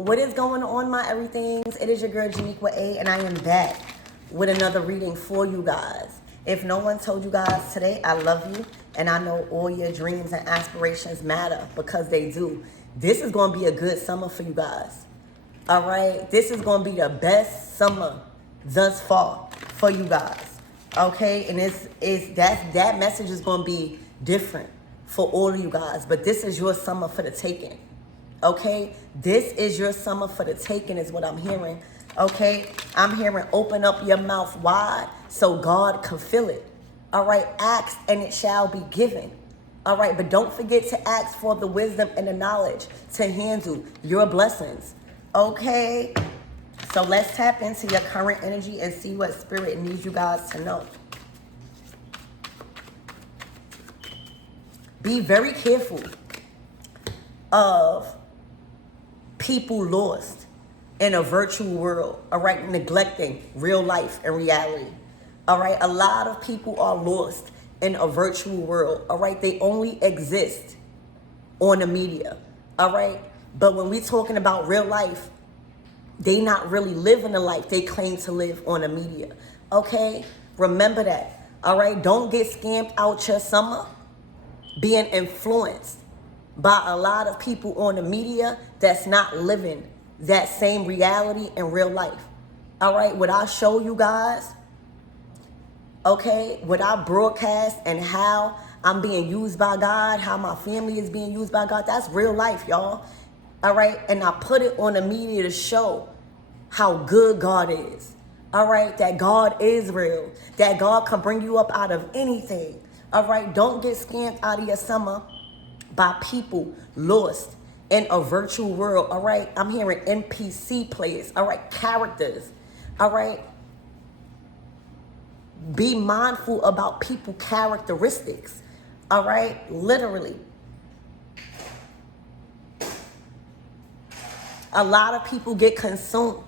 What is going on, my everythings? It is your girl Janique with A, and I am back with another reading for you guys. If no one told you guys today, I love you, and I know all your dreams and aspirations matter, because they do. This is going to be a good summer for you guys. All right? This is going to be the best summer thus far for you guys. Okay? And that message is going to be different for all of you guys, but this is your summer for the taking. Okay, this is your summer for the taking is what I'm hearing. Okay, I'm hearing open up your mouth wide so God can fill it. All right, ask and it shall be given. All right, but don't forget to ask for the wisdom and the knowledge to handle your blessings. Okay, so let's tap into your current energy and see what spirit needs you guys to know. Be very careful of people lost in a virtual world, all right, neglecting real life and reality. All right, a lot of people are lost in a virtual world, all right? They only exist on the media, all right? But when we're talking about real life, they not really living the life they claim to live on the media, okay? Remember that, all right? Don't get scammed out your summer being influenced by a lot of people on the media that's not living that same reality in real life. All right, what I show you guys, okay, what I broadcast and how I'm being used by God, how my family is being used by God, that's real life, y'all. All right, and I put it on the media to show how good God is. All right, that God is real, that God can bring you up out of anything. All right, don't get scammed out of your summer by people lost in a virtual world. All right, I'm hearing NPC players, all right, characters, all right. Be mindful about people characteristics, all right, literally. A lot of people get consumed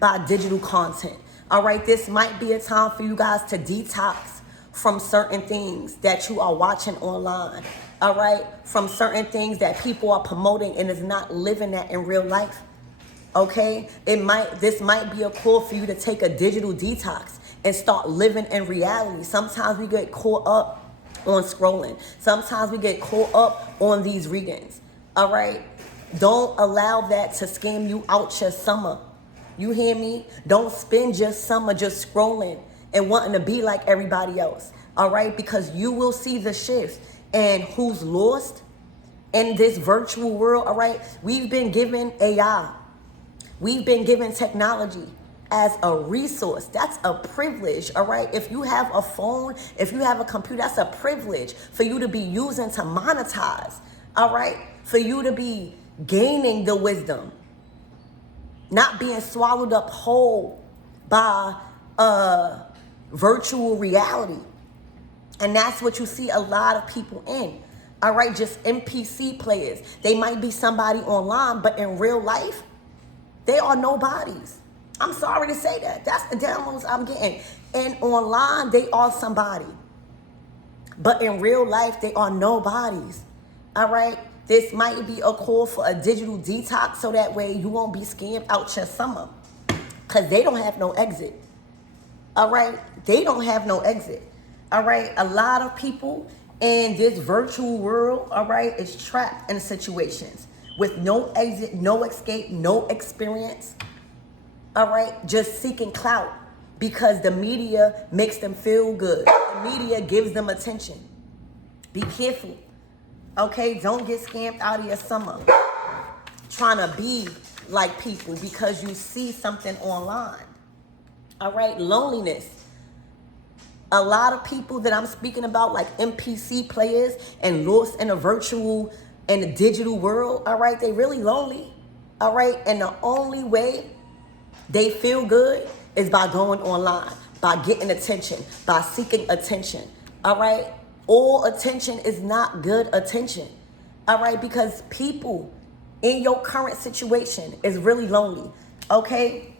by digital content, all right. This might be a time for you guys to detox from certain things that you are watching online, all right, from certain things that people are promoting and is not living that in real life. Okay, this might be a call for you to take a digital detox and start living in reality. Sometimes we get caught up on scrolling. Sometimes we get caught up on these readings. All right, don't allow that to scam you out your summer. You hear me? Don't spend your summer just scrolling and wanting to be like everybody else. All right, because you will see the shifts and who's lost in this virtual world. All right, we've been given AI. We've been given technology as a resource. That's a privilege, all right? If you have a phone, if you have a computer, that's a privilege for you to be using to monetize, all right? For you to be gaining the wisdom, not being swallowed up whole by virtual reality. And that's what you see a lot of people in, all right? Just NPC players. They might be somebody online, but in real life, they are nobodies. I'm sorry to say that. That's the downloads I'm getting. And online, they are somebody. But in real life, they are nobodies. All right? This might be a call for a digital detox so that way you won't be scammed out your summer. Because they don't have no exit. All right? They don't have no exit. All right? A lot of people in this virtual world, all right, is trapped in situations with no exit, no escape, no experience, all right? Just seeking clout because the media makes them feel good. The media gives them attention. Be careful, okay? Don't get scammed out of your summer trying to be like people because you see something online, all right? Loneliness. A lot of people that I'm speaking about, like NPC players and lost in a virtual in the digital world, all right, they really lonely, all right, and the only way they feel good is by going online, by getting attention, by seeking attention, all right? All attention is not good attention, all right, because people in your current situation is really lonely, okay?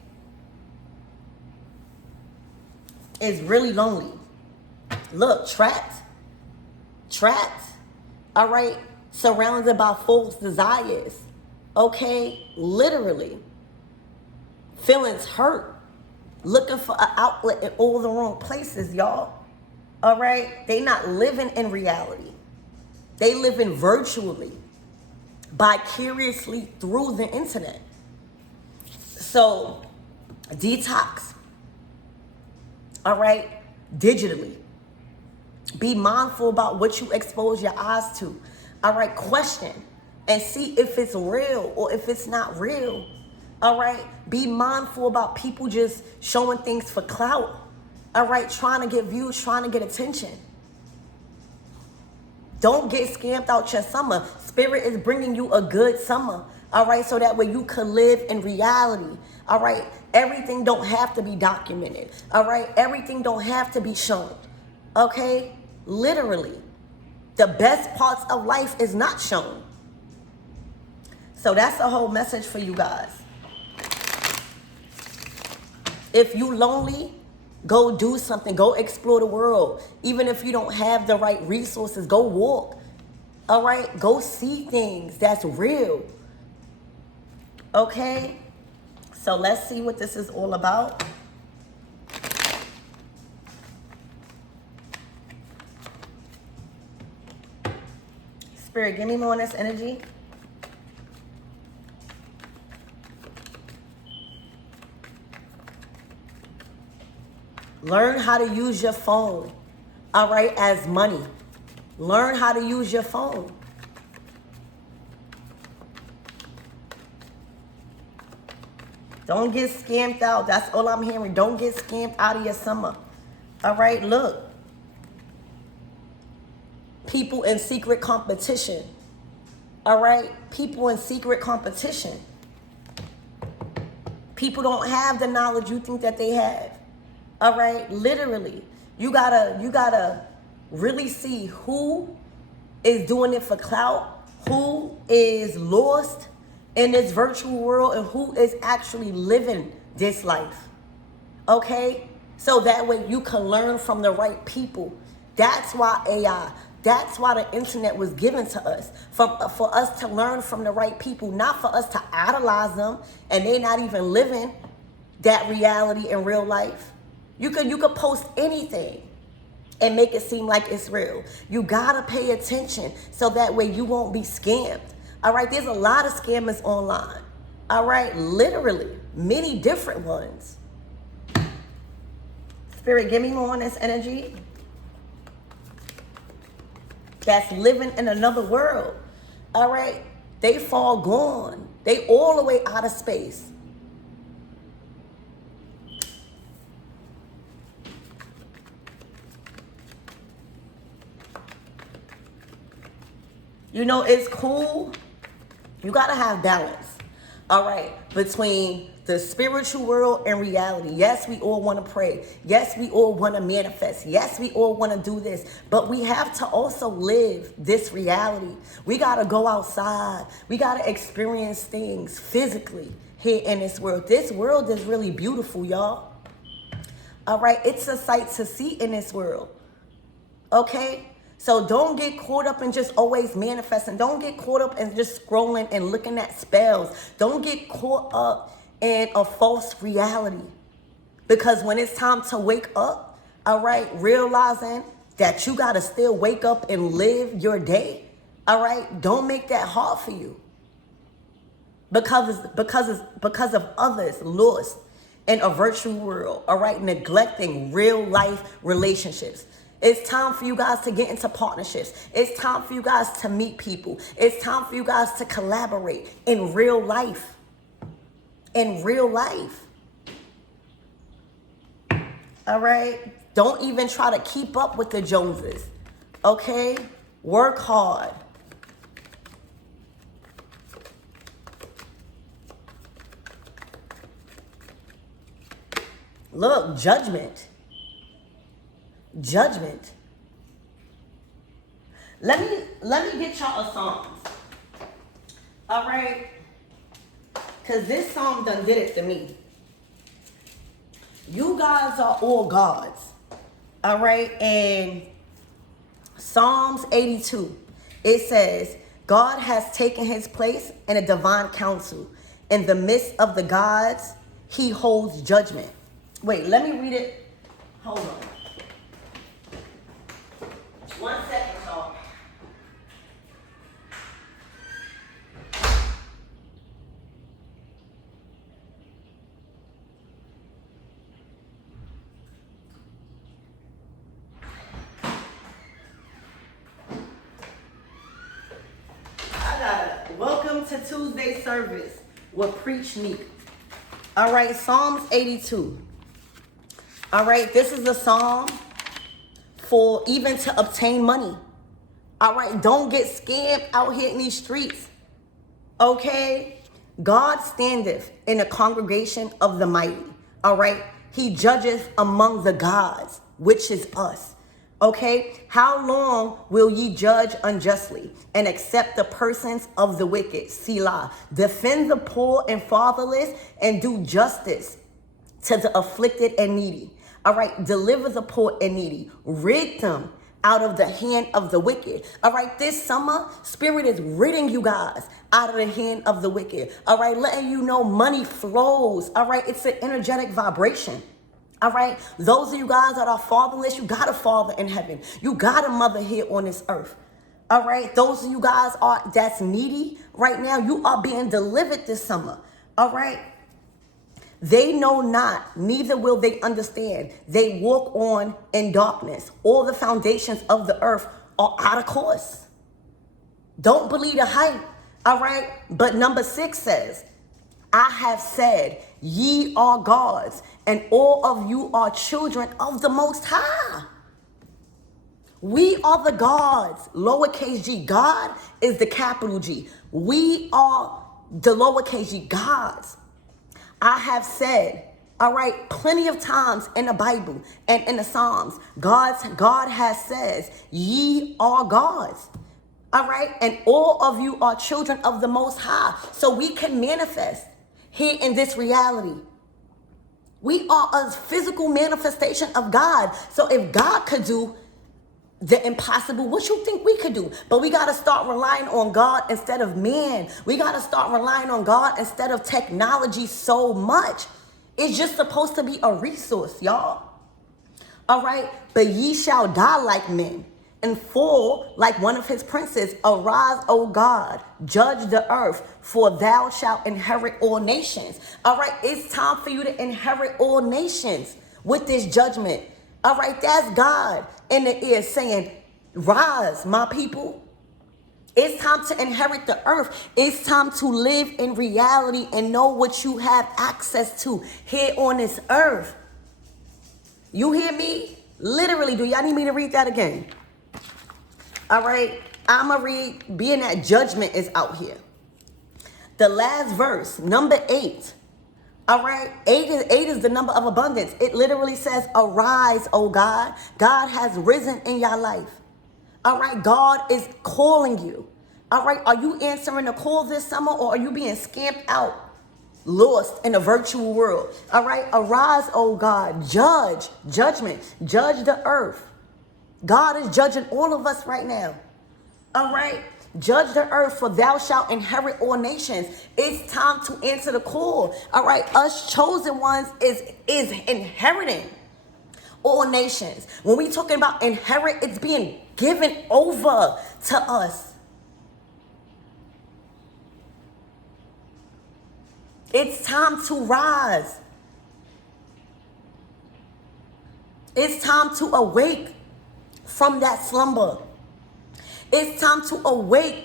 Is really lonely. Look, trapped, all right? Surrounded by false desires, Okay? Literally. Feelings hurt. Looking for an outlet in all the wrong places, y'all. All right? They not living in reality. They living virtually, vicariously through the internet. So, detox. All right? Digitally. Be mindful about what you expose your eyes to. All right? Question and see if it's real or if it's not real. All right? Be mindful about people just showing things for clout. All right? Trying to get views, trying to get attention. Don't get scammed out your summer. Spirit is bringing you a good summer. All right? So that way you can live in reality. All right? Everything don't have to be documented. All right? Everything don't have to be shown. Okay? Literally. The best parts of life is not shown. So that's the whole message for you guys. If you lonely, go do something. Go explore the world. Even if you don't have the right resources, go walk. All right? Go see things that's real. Okay? So let's see what this is all about. Spirit, give me more on this energy. Learn how to use your phone, all right, as money. Learn how to use your phone. Don't get scammed out. That's all I'm hearing. Don't get scammed out of your summer. All right, look. People in secret competition. All right? People in secret competition. People don't have the knowledge you think that they have. All right? Literally. You gotta really see who is doing it for clout, who is lost in this virtual world, and who is actually living this life. Okay? So that way you can learn from the right people. That's why AI, that's why the internet was given to us. For us to learn from the right people, not for us to idolize them and they not even living that reality in real life. You could post anything and make it seem like it's real. You gotta pay attention so that way you won't be scammed. All right, there's a lot of scammers online. All right, literally, many different ones. Spirit, give me more on this energy. That's living in another world. All right, they fall gone. They all the way out of space. You know, it's cool. You got to have balance, all right, between the spiritual world and reality. Yes, we all want to pray. Yes, we all want to manifest. Yes, we all want to do this. But we have to also live this reality. We got to go outside. We got to experience things physically here in this world. This world is really beautiful, y'all. All right, it's a sight to see in this world. Okay? So don't get caught up in just always manifesting. Don't get caught up in just scrolling and looking at spells. Don't get caught up in a false reality. Because when it's time to wake up, all right, realizing that you got to still wake up and live your day, all right, don't make that hard for you. Because of others lost in a virtual world, all right, neglecting real life relationships. It's time for you guys to get into partnerships. It's time for you guys to meet people. It's time for you guys to collaborate in real life. In real life. All right? Don't even try to keep up with the Joneses. Okay? Work hard. Look, judgment. Judgment. Let me get y'all a psalm. All right? Because this psalm done did it to me. You guys are all gods. All right? And Psalms 82, it says, God has taken his place in a divine council. In the midst of the gods, he holds judgment. Wait, let me read it. Hold on. 1 second, y'all. Welcome to Tuesday service with Preach Neek. All right, Psalms 82. All right, this is a psalm for even to obtain money. All right, don't get scammed out here in these streets. Okay, God standeth in the congregation of the mighty. All right, he judgeth among the gods, which is us. Okay, how long will ye judge unjustly and accept the persons of the wicked? Selah. Defend the poor and fatherless and do justice to the afflicted and needy. All right, deliver the poor and needy. Rid them out of the hand of the wicked. All right, this summer, Spirit is ridding you guys out of the hand of the wicked. All right, letting you know money flows. All right, it's an energetic vibration. All right, those of you guys that are fatherless, you got a father in heaven. You got a mother here on this earth. All right, those of you guys that's needy right now, you are being delivered this summer. All right, they know not, neither will they understand. They walk on in darkness. All the foundations of the earth are out of course. Don't believe the hype. All right, but number 6 says, I have said, ye are gods, and all of you are children of the Most High. We are the gods, lowercase g. God is the capital G. We are the lowercase g, gods. I have said, all right, plenty of times in the Bible and in the Psalms, God has says, ye are gods. All right, and all of you are children of the Most High. So we can manifest here in this reality. We are a physical manifestation of God. So if God could do the impossible, what you think we could do? But we got to start relying on God instead of man. We got to start relying on God instead of technology so much. It's just supposed to be a resource, y'all. All right, but ye shall die like men and fall like one of his princes. Arise, O God, judge the earth, for thou shalt inherit all nations. All right, it's time for you to inherit all nations with this judgment. All right, that's God in the ear saying, rise, my people. It's time to inherit the earth. It's time to live in reality and know what you have access to here on this earth. You hear me? Literally, do y'all need me to read that again? All right, I'm going to read, being that judgment is out here. The last verse, number 8. All right, 8 is the number of abundance. It literally says, arise, O God. God has risen in your life. All right, God is calling you. All right, are you answering the call this summer, or are you being scamped out, lost in a virtual world? All right, arise, O God. Judgment, judge the earth. God is judging all of us right now. All right. Judge the earth, for thou shalt inherit all nations. It's time to answer the call. All right. Us chosen ones is inheriting all nations. When we talking about inherit, it's being given over to us. It's time to rise. It's time to awake from that slumber. It's time to awake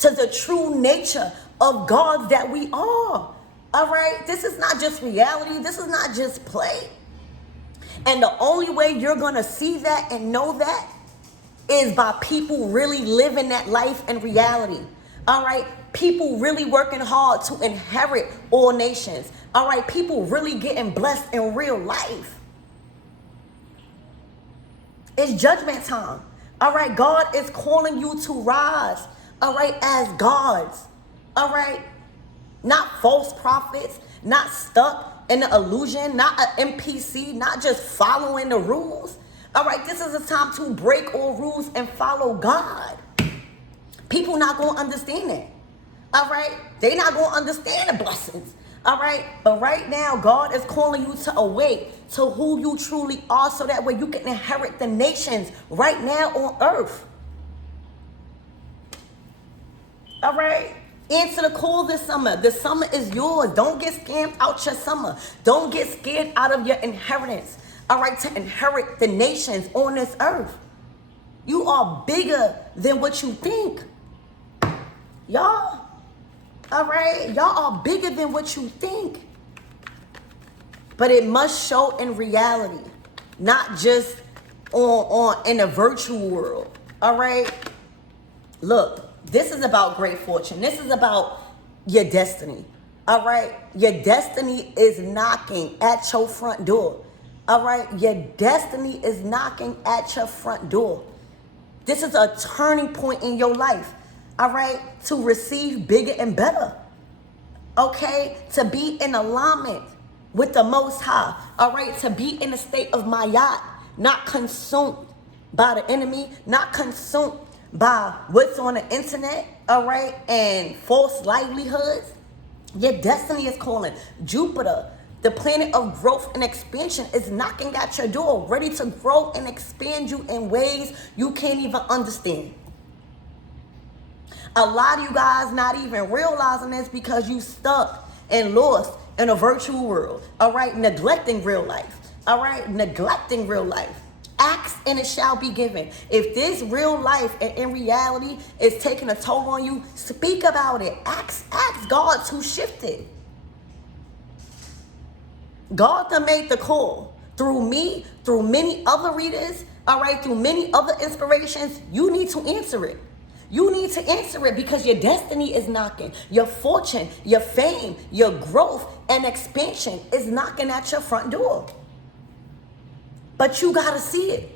to the true nature of God that we are. All right? This is not just reality. This is not just play. And the only way you're going to see that and know that is by people really living that life in reality. All right? People really working hard to inherit all nations. All right? People really getting blessed in real life. It's judgment time. All right, God is calling you to rise. All right, as gods. All right, not false prophets, not stuck in the illusion, not an NPC, not just following the rules. All right, this is a time to break all rules and follow God. People not going to understand that. All right? They not going to understand the blessings. All right? But right now, God is calling you to awake to who you truly are so that way you can inherit the nations right now on earth. All right? Answer the call this summer. The summer is yours. Don't get scammed out your summer. Don't get scared out of your inheritance. All right? To inherit the nations on this earth. You are bigger than what you think. Y'all. All right? Y'all are bigger than what you think. But it must show in reality. Not just in a virtual world. All right? Look. This is about great fortune. This is about your destiny. All right? Your destiny is knocking at your front door. All right? Your destiny is knocking at your front door. This is a turning point in your life. All right? To receive bigger and better. Okay? To be in alignment with the Most High. All right? To be in a state of mayat. Not consumed by the enemy. Not consumed by what's on the internet, all right, and false livelihoods. Your destiny is calling. Jupiter, the planet of growth and expansion, is knocking at your door, ready to grow and expand you in ways you can't even understand. A lot of you guys not even realizing this because you stuck and lost in a virtual world, all right, neglecting real life, all right, neglecting real life. Ask and it shall be given. If this real life and in reality is taking a toll on you, speak about it. Ask God to shift it. God that made the call through me, through many other readers, all right, through many other inspirations. You need to answer it. You need to answer it because your destiny is knocking. Your fortune, your fame, your growth and expansion is knocking at your front door. But you got to see it.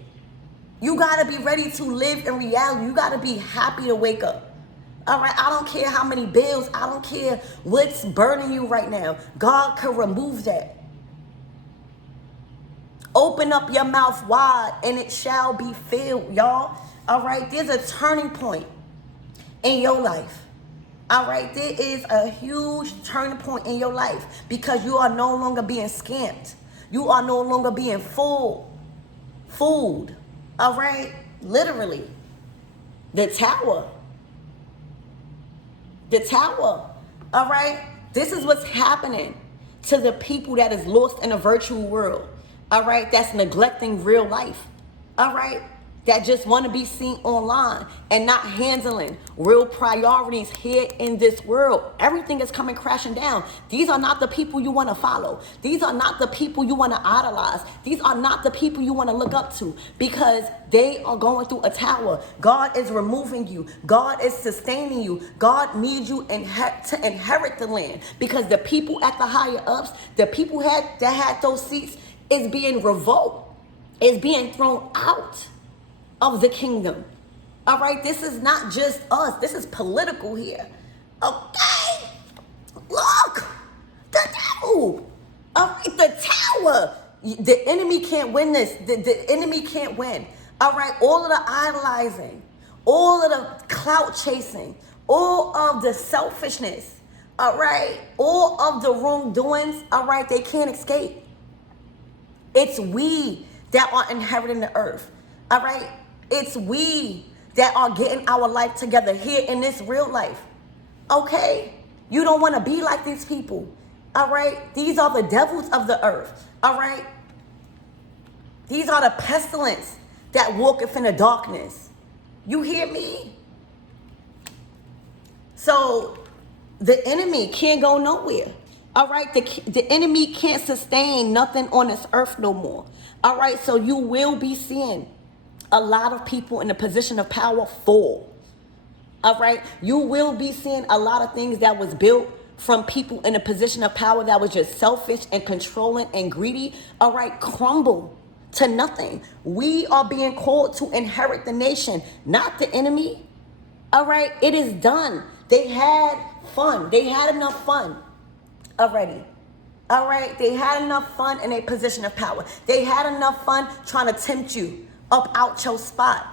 You got to be ready to live in reality. You got to be happy to wake up. All right? I don't care how many bills. I don't care what's burning you right now. God can remove that. Open up your mouth wide and it shall be filled, y'all. All right? There's a turning point in your life. All right? There is a huge turning point in your life because you are no longer being scammed. You are no longer being fooled. All right? Literally. The tower. All right? This is what's happening to the people that is lost in a virtual world. All right? That's neglecting real life. All right? That just want to be seen online and not handling real priorities here in this world. Everything is coming crashing down. These are not the people you want to follow. These are not the people you want to idolize. These are not the people you want to look up to because they are going through a tower. God is removing you. God is sustaining you. God needs you to inherit the land because the people at the higher ups, the people that had those seats is being revoked, is being thrown out of the kingdom. All right, this is not just us. This is political here. Okay, look, the devil. All right, the tower. The enemy can't win this. The enemy can't win. All right, all of the idolizing, all of the clout chasing, all of the selfishness. All right, all of the wrongdoings. All right, they can't escape. It's we that are inheriting the earth. All right. It's we that are getting our life together here in this real life. Okay? You don't want to be like these people. All right? These are the devils of the earth. All right? These are the pestilence that walketh in the darkness. You hear me? So the enemy can't go nowhere. All right? The enemy can't sustain nothing on this earth no more. All right? So you will be seeing a lot of people in a position of power fall. All right? You will be seeing a lot of things that was built from people in a position of power that was just selfish and controlling and greedy. All right? Crumble to nothing. We are being called to inherit the nation, not the enemy. All right? It is done. They had fun. They had enough fun already. All right? They had enough fun in a position of power. They had enough fun trying to tempt you up out your spot.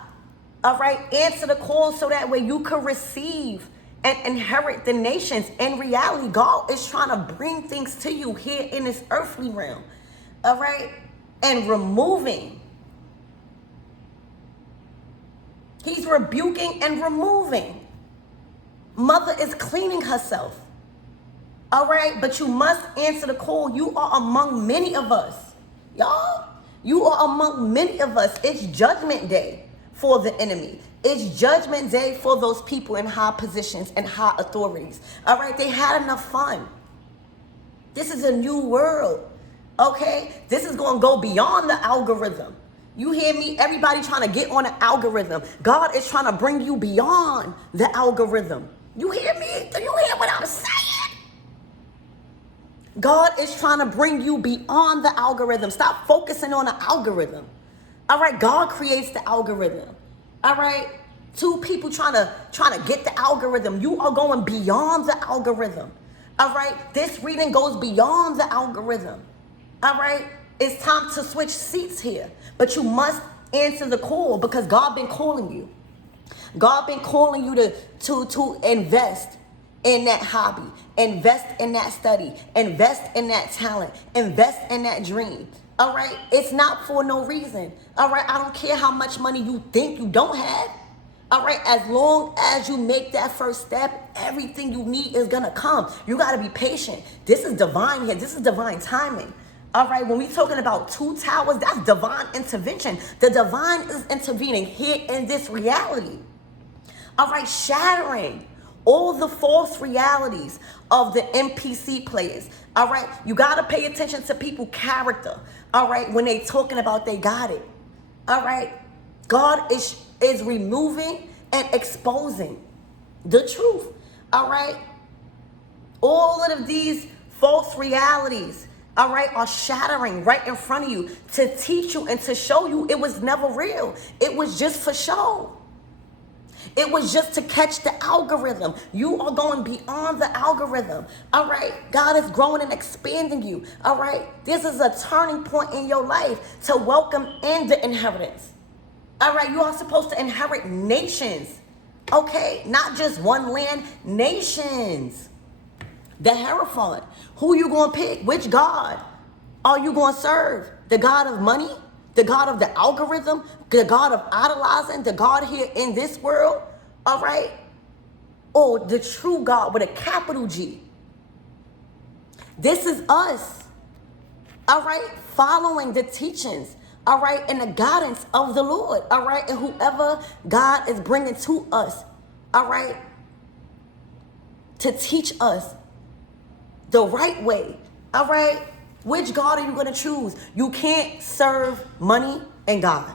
All right, answer the call so that way you can receive and inherit the nations. In reality, God is trying to bring things to you here in this earthly realm. All right, and removing. He's rebuking and removing. Mother is cleaning herself. All right, but you must answer the call. You are among many of us. Y'all, you are among many of us. It's judgment day for the enemy. It's judgment day for those people in high positions and high authorities. All right, they had enough fun. This is a new world. Okay, this is going to go beyond the algorithm. You hear me? Everybody trying to get on the algorithm. God is trying to bring you beyond the algorithm. You hear me? Do you hear what I'm saying? God is trying to bring you beyond the algorithm. Stop focusing on the algorithm. All right, God creates the algorithm. All right, two people trying to get the algorithm. You are going beyond the algorithm. All right, this reading goes beyond the algorithm. All right, it's time to switch seats here, but you must answer the call because God been calling you. God been calling you to invest in that hobby, invest in that study, invest in that talent, invest in that dream. All right, it's not for no reason. All right, I don't care how much money you think you don't have. All right, as long as you make that first step, everything you need is gonna come. You gotta be patient. This is divine here. This is divine timing. All right, when we're talking about 2 towers, that's divine intervention. The divine is intervening here in this reality. All right, shattering all the false realities of the NPC players. All right, you got to pay attention to people's character. All right, when they talking about they got it. All right, God is removing and exposing the truth. All right, all of these false realities, all right, are shattering right in front of you to teach you and to show you it was never real. It was just for show. It was just to catch the algorithm. You are going beyond the algorithm. All right. God is growing and expanding you. All right. This is a turning point in your life to welcome in the inheritance. All right. You are supposed to inherit nations. Okay. Not just one land, nations. The Hierophant. Who you going to pick? Which God are you going to serve? The God of money? The God of the algorithm? The God of idolizing? The God here in this world? All right? Or the true God with a capital G? This is us. All right? Following the teachings. All right? And the guidance of the Lord. All right? And whoever God is bringing to us. All right? To teach us the right way. All right? Which God are you going to choose? You can't serve money and God.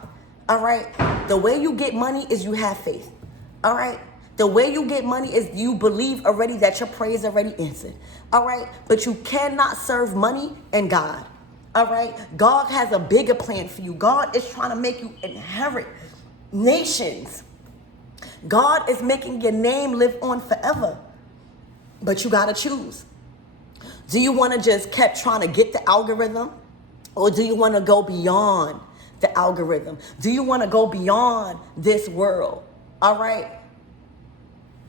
All right? The way you get money is you have faith. All right? The way you get money is you believe already that your prayer is already answered. All right? But you cannot serve money and God. All right? God has a bigger plan for you. God is trying to make you inherit nations. God is making your name live on forever. But you got to choose. Do you want to just keep trying to get the algorithm? Or do you want to go beyond the algorithm? Do you want to go beyond this world? All right?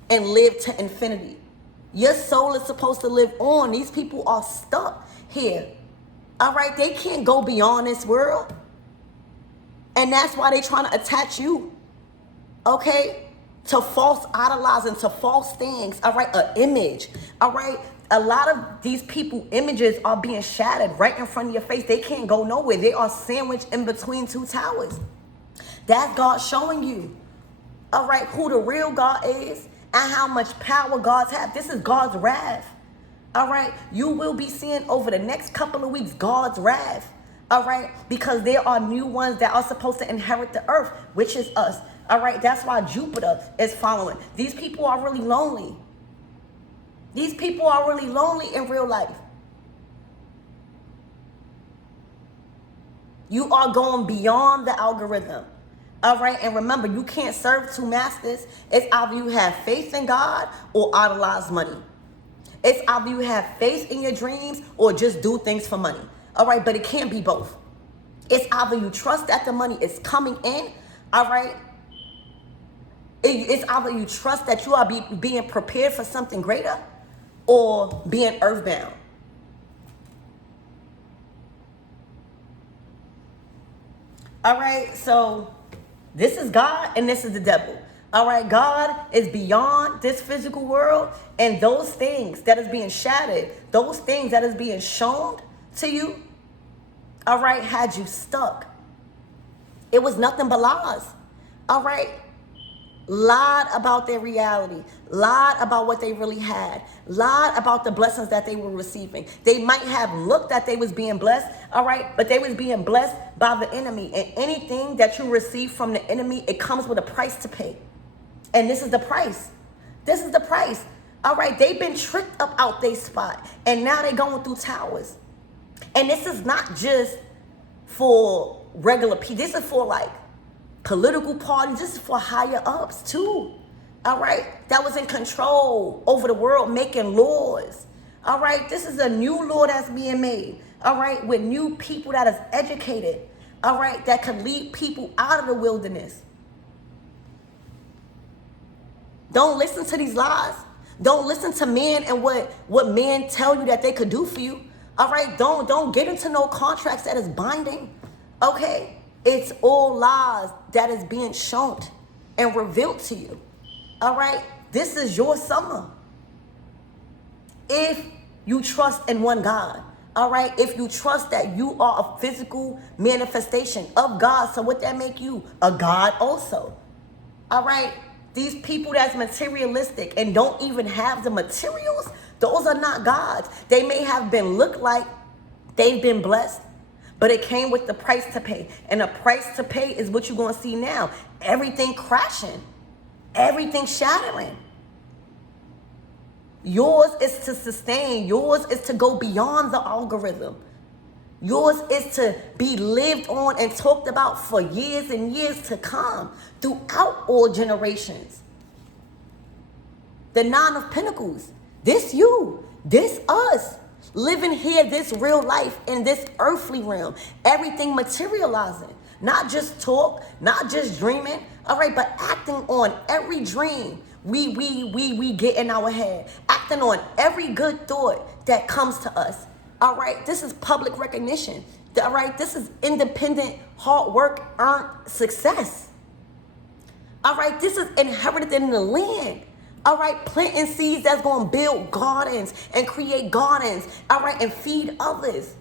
And live to infinity. Your soul is supposed to live on. These people are stuck here. All right? They can't go beyond this world. And that's why they're trying to attach you. Okay? To false idolizing, to false things. All right? An image. All right? A lot of these people, images are being shattered right in front of your face. They can't go nowhere. They are sandwiched in between 2 towers. That's God showing you, all right, who the real God is and how much power God's have. This is God's wrath. All right. You will be seeing over the next couple of weeks God's wrath. All right. Because there are new ones that are supposed to inherit the earth, which is us. All right. That's why Jupiter is following. These people are really lonely. These people are really lonely in real life. You are going beyond the algorithm. All right. And remember, you can't serve 2 masters. It's either you have faith in God or idolize money. It's either you have faith in your dreams or just do things for money. All right. But it can't be both. It's either you trust that the money is coming in. All right. It's either you trust that you are being prepared for something greater or being earthbound. All right, so this is God and this is the devil. All right, God is beyond this physical world, and those things that is being shattered, those things that is being shown to you, all right, had you stuck. It was nothing but lies. All right, lied about their reality, lied about what they really had, lied about the blessings that they were receiving. They might have looked that they was being blessed, all right, but they was being blessed by the enemy. And anything that you receive from the enemy, it comes with a price to pay. And this is the price. This is the price. All right, they've been tricked up out their spot, and now they're going through towers. And this is not just for regular people. This is for like political parties. This is for higher ups too. All right, that was in control over the world, making laws. All right, this is a new law that's being made. All right, with new people that is educated. All right, that can lead people out of the wilderness. Don't listen to these lies. Don't listen to men and what men tell you that they could do for you. All right, don't get into no contracts that is binding. Okay, it's all lies that is being shown and revealed to you. All right, this is your summer. If you trust in one God, all right, if you trust that you are a physical manifestation of God, so what that make you? A God also. All right, these people that's materialistic and don't even have the materials, those are not gods. They may have been looked like they've been blessed, but it came with the price to pay. And the price to pay is what you're going to see now. Everything crashing, everything shattering. Yours is to sustain. Yours is to go beyond the algorithm. Yours is to be lived on and talked about for years and years to come throughout all generations. The Nine of Pentacles. This you. This us. Living here, this real life in this earthly realm. Everything materializing. Not just talk, not just dreaming. All right, but acting on every dream we get in our head. Acting on every good thought that comes to us. All right, this is public recognition. All right, this is independent, hard work, earned success. All right, this is inherited in the land. All right, planting seeds that's going to build gardens and create gardens. All right, and feed others.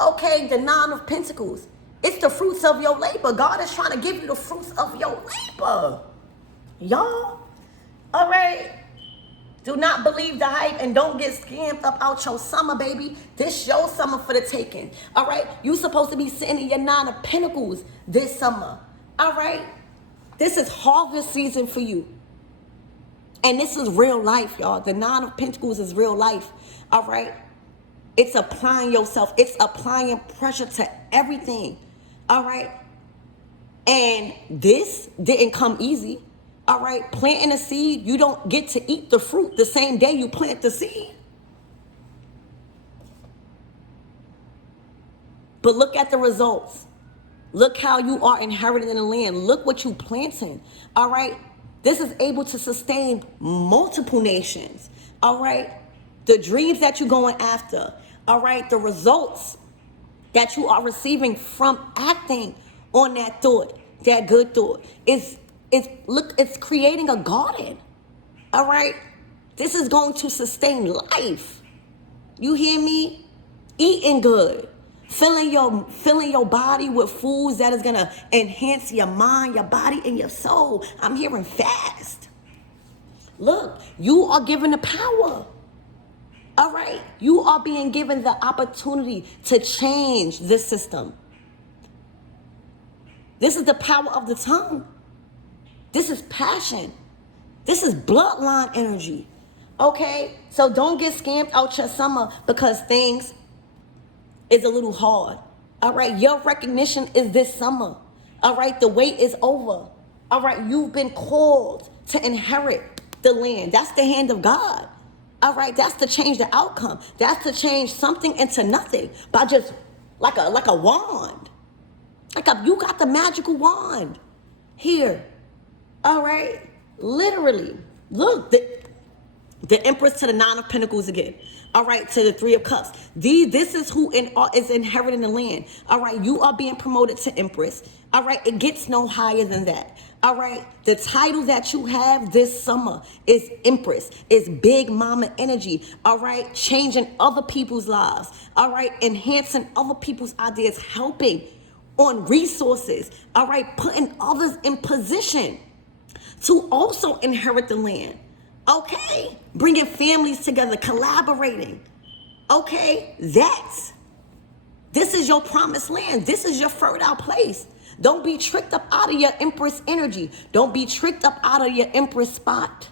Okay, the Nine of Pentacles. It's the fruits of your labor. God is trying to give you the fruits of your labor. Y'all, all right. Do not believe the hype and don't get scammed up out your summer, baby. This your summer for the taking. All right? You supposed to be sitting in your Nine of Pentacles this summer. All right? This is harvest season for you. And this is real life, y'all. The Nine of Pentacles is real life. All right? It's applying yourself. It's applying pressure to everything. All right? And this didn't come easy. All right, planting a seed, you don't get to eat the fruit the same day you plant the seed. But look at the results. Look how you are inherited in the land. Look what you planting. All right, this is able to sustain multiple nations. All right, the dreams that you're going after. All right, the results that you are receiving from acting on that thought, that good thought, it's creating a garden. All right, this is going to sustain life. You hear me? Eating good, filling your body with foods that is gonna enhance your mind, your body, and your soul. I'm hearing fast. Look, you are given the power. All right, you are being given the opportunity to change this system. This is the power of the tongue. This is passion. This is bloodline energy. Okay? So don't get scammed out your summer because things is a little hard. All right? Your recognition is this summer. All right? The wait is over. All right? You've been called to inherit the land. That's the hand of God. All right? That's to change the outcome. That's to change something into nothing by just like a wand. You got the magical wand here. All right, Literally. Look, the Empress to the Nine of Pentacles again. All right, to the Three of Cups. This is who is inheriting the land. All right, you are being promoted to Empress. All right, it gets no higher than that. All right, the title that you have this summer is Empress. It's big mama energy. All right, changing other people's lives. All right, enhancing other people's ideas, helping on resources. All right, putting others in position to also inherit the land. Okay, bringing families together, collaborating. Okay, this is your promised land. This is your fertile place. Don't be tricked up out of your Empress energy. Don't be tricked up out of your Empress spot.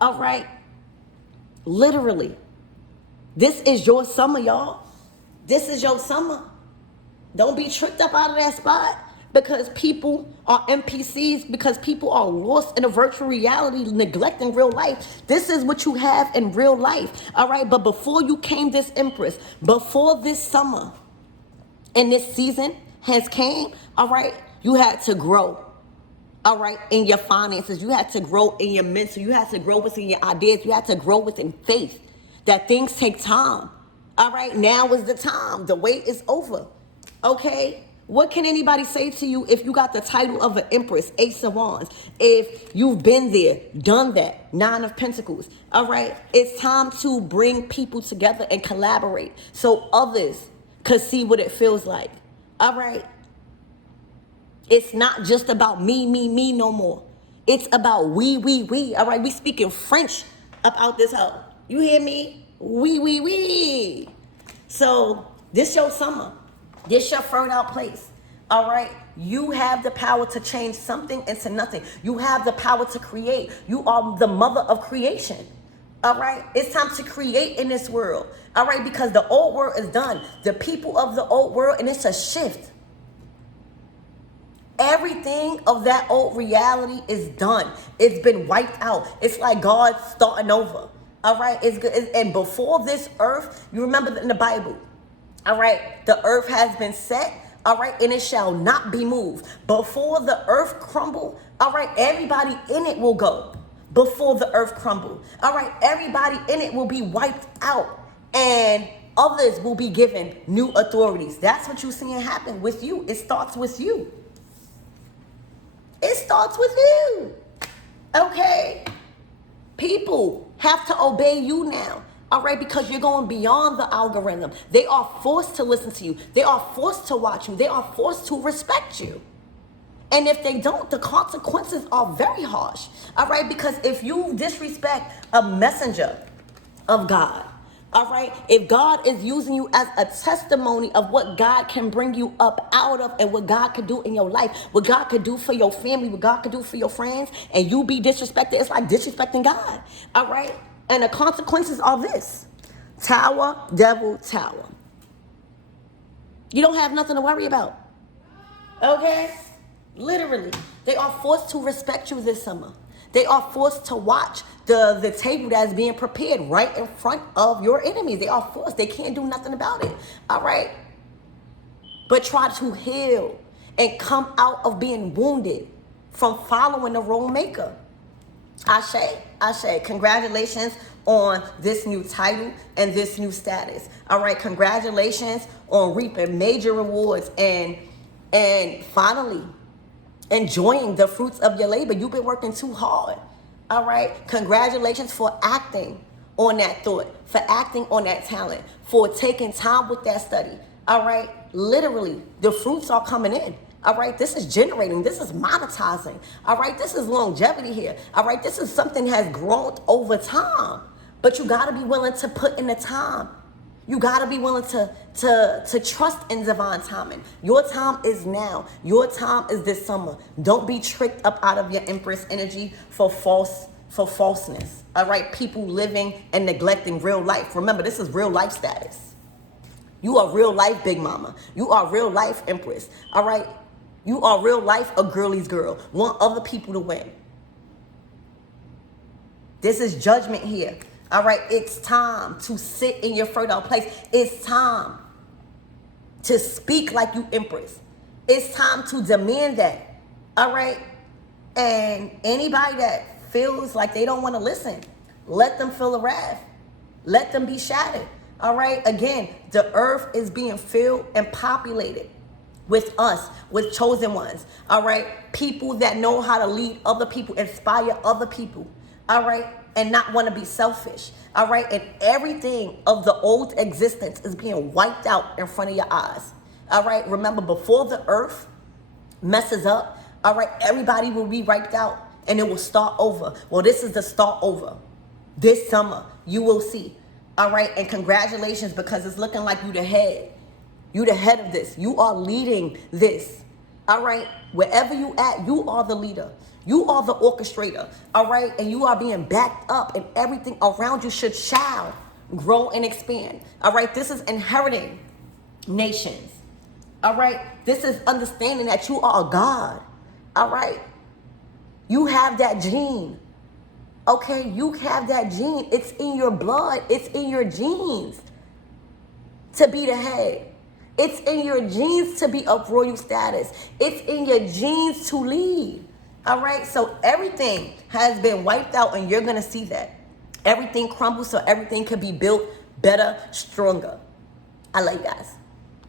All right, literally, this is your summer, y'all. This is your summer. Don't be tricked up out of that spot because people are NPCs, because people are lost in a virtual reality, neglecting real life. This is what you have in real life, all right? But before you came this Empress, before this summer and this season has came, all right, you had to grow, all right, in your finances. You had to grow in your mental. You had to grow within your ideas. You had to grow within faith that things take time, all right? Now is the time. The wait is over, okay? What can anybody say to you if you got the title of an Empress, Ace of Wands? If you've been there, done that, Nine of Pentacles, all right? It's time to bring people together and collaborate so others could see what it feels like, all right? It's not just about me no more. It's about we, all right? We speaking French about this hoe. You hear me? We. So this your summer. This your fertile place, all right? You have the power to change something into nothing. You have the power to create. You are the mother of creation, all right? It's time to create in this world, all right? Because the old world is done. The people of the old world, and it's a shift. Everything of that old reality is done. It's been wiped out. It's like God starting over, all right? It's good. And before this earth, you remember in the Bible, all right, the earth has been set, all right, and it shall not be moved. Before the earth crumble, all right, everybody in it will go. Before the earth crumble, all right, everybody in it will be wiped out, and others will be given new authorities. That's what you're seeing happen with you. It starts with you. It starts with you, okay? People have to obey you now. All right, because you're going beyond the algorithm. They are forced to listen to you. They are forced to watch you. They are forced to respect you. And if they don't, the consequences are very harsh. All right, because if you disrespect a messenger of God, all right, if God is using you as a testimony of what God can bring you up out of and what God could do in your life, what God could do for your family, what God could do for your friends, and you be disrespected, it's like disrespecting God. All right. And the consequences are this: tower, devil, tower. You don't have nothing to worry about. Okay? Literally. They are forced to respect you this summer. They are forced to watch the table that's being prepared right in front of your enemies. They are forced. They can't do nothing about it. All right? But try to heal and come out of being wounded from following the role maker. Ashe, congratulations on this new title and this new status. All right, congratulations on reaping major rewards and finally enjoying the fruits of your labor. You've been working too hard. All right, congratulations for acting on that thought, for acting on that talent, for taking time with that study. All right, literally, the fruits are coming in. All right, this is generating, this is monetizing. All right, this is longevity here. All right, this is something has grown over time. But you gotta be willing to put in the time. You gotta be willing to trust in divine timing. Your time is now. Your time is this summer. Don't be tricked up out of your Empress energy for falseness. All right, people living and neglecting real life. Remember, this is real life status. You are real life big mama. You are real life Empress. All right. You are real life a girly's girl. Want other people to win. This is judgment here. All right. It's time to sit in your fertile place. It's time to speak like you Empress. It's time to demand that. All right. And anybody that feels like they don't want to listen, let them feel the wrath. Let them be shattered. All right. Again, the earth is being filled and populated with us, with chosen ones. All right. People that know how to lead other people, inspire other people. All right. And not want to be selfish. All right. And everything of the old existence is being wiped out in front of your eyes. All right. Remember, before the earth messes up, all right, everybody will be wiped out and it will start over. Well, this is the start over. This summer, you will see. All right. And congratulations, because it's looking like you the head. You the head of this. You are leading this. All right. Wherever you at, you are the leader. You are the orchestrator. All right. And you are being backed up, and everything around you shall grow and expand. All right. This is inheriting nations. All right. This is understanding that you are a God. All right. You have that gene. Okay, you have that gene. It's in your blood. It's in your genes to be the head. It's in your genes to be of royal status. It's in your genes to lead. All right, so everything has been wiped out, and you're going to see that. Everything crumbles so everything can be built better, stronger. I love you guys.